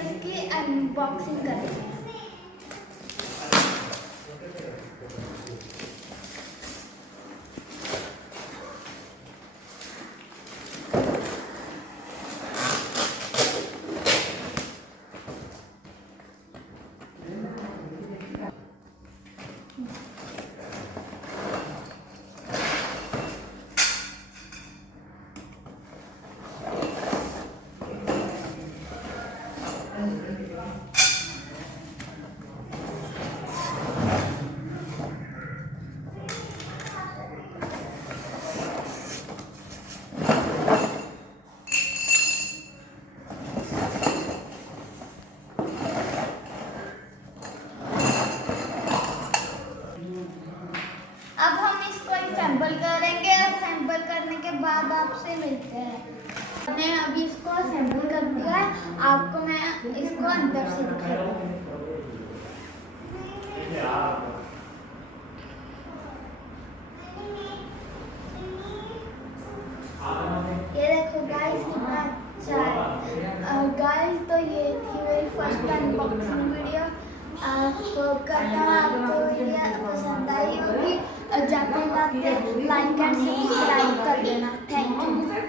इसकी अनबॉक्सिंग करेंगे। अब हम इसको असेंबल करेंगे। असेंबल करने के बाद आपसे मिलते हैं। मैंने अभी इसको असेंबल कर दिया है, आपको मैं इसको अंदर से दिखाऊंगी। ये देखो गाइस कितना अच्छा है। गाइस तो ये थी मेरी फर्स्ट अनबॉक्सिंग वीडियो। आपको करता हूँ आपको वीडियो पसंद आई होगी। जाते जाते लाइक एंड सब्सक्राइब कर देना। Thank you.